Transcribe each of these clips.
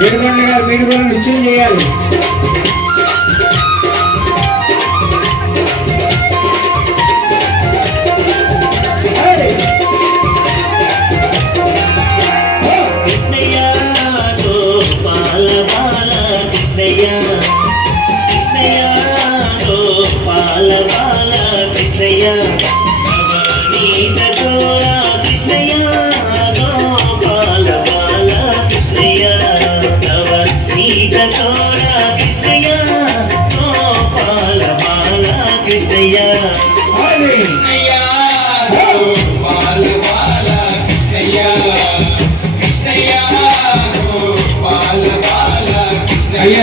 వీరగొండ గారు మీరు కూడా నృత్యం చేయాలి. కృష్ణయ్య గోపాల బాల కృష్ణయ్య, కృష్ణయ్య గోపాల బాల కృష్ణయ్య, కృష్ణయ్య గోపాల బాల కృష్ణయ్య, కృష్ణయ్య గోపాల బాల కృష్ణయ్య, కృష్ణయ్య గోపాల బాల కృష్ణయ్య, కృష్ణయ్య గోపాల బాల కృష్ణయ్య.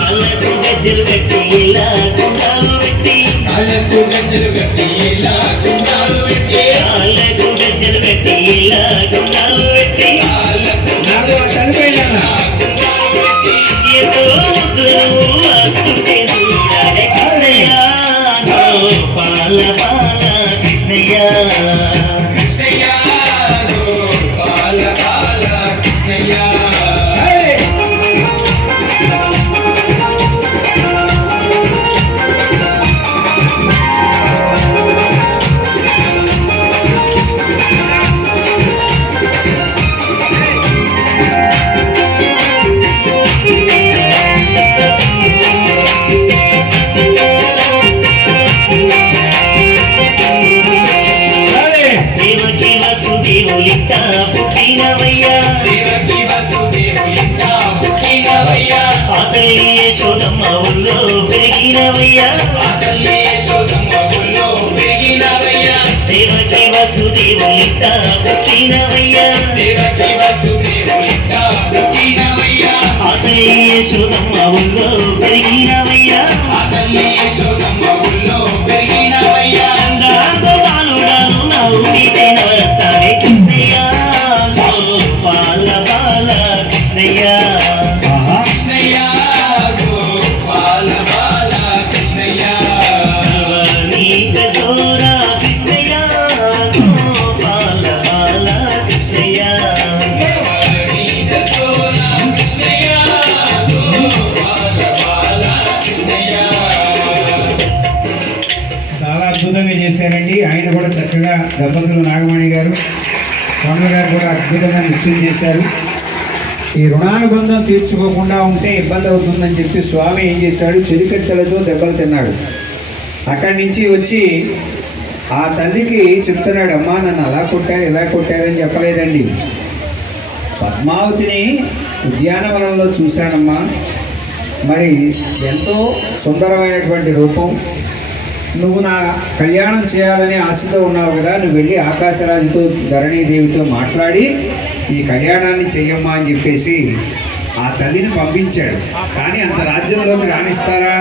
కళ్ళకు గజ్జలు కట్టి ఇలా కుండాలు పెట్టి, కళ్ళకు గజ్జలు కట్టి ఇలా కుండాలు పెట్టి, కళ్ళకు గజ్జలు కట్టి ఇలా కుండాలు పెట్టి, ఏదో ముద్దులు వస్తుంటే చూడాలి కృష్ణయ్య గోపాల బాల కృష్ణయ్య, కృష్ణయ్య గోపాల బాల కృష్ణయ్య. వసుదేవులిట పుట్టినవయ్యా, దేవకి వసుదేవులిట పుట్టినవయ్యా, ఆ తల్లి యశోదమ్మ ఊళ్ళో పెరిగినవయ్యా, ఆ తల్లి యశోదమ్మ ఊళ్ళో పెరిగినవయ్యా, దేవకి వసుదేవులిట పుట్టినవయ్యా, దేవకి వసుదేవులిట పుట్టినవయ్యా, ఆ తల్లి యశోదమ్మ ఊళ్ళో పెరిగినవయ్యా, ఆ తల్లి యశోదమ్మ ఊళ్ళో పెరిగినవయ్యా. బాలుడాను నవ్వుడితే నవరత్నాలే కృష్ణయ్య గోపాల బాల కృష్ణయ్య, కృష్ణయ్య గోపాల బాల కృష్ణయ్య, నీక జోరా కృష్ణయ్య గోపాల బాల కృష్ణయ్య, నీక జోరా కృష్ణయ్య గోపాల బాల కృష్ణయ్య. చాలా అద్భుతంగా చేశారండి. ఆయన కూడా చక్కగా దంపతులు నాగమణి గారు, కొండ గారు కూడా అద్భుతంగా నృత్యం చేశారు. ఈ రుణానుబంధం తీర్చుకోకుండా ఉంటే ఇబ్బంది అవుతుందని చెప్పి స్వామి ఏం చేశాడు, చెలికత్తెలతో దెబ్బలు తిన్నాడు. అక్కడి నుంచి వచ్చి ఆ తల్లికి చెప్తున్నాడు, అమ్మా నన్ను అలా కొట్టారు ఇలా కొట్టారని చెప్పలేదండి, పద్మావతిని ఉద్యానవనంలో చూశానమ్మా, మరి ఎంతో సుందరమైనటువంటి రూపం, నువ్వు నా కళ్యాణం చేయాలని ఆశతో ఉన్నావు కదా, నువ్వు వెళ్ళి ఆకాశరాజుతో ధరణీదేవితో మాట్లాడి ఈ కళ్యాణాన్ని చెయ్యమ్మా అని చెప్పేసి ఆ తల్లిని పంపించాడు. కానీ అంత రాజ్యంలోకి రాణిస్తారా?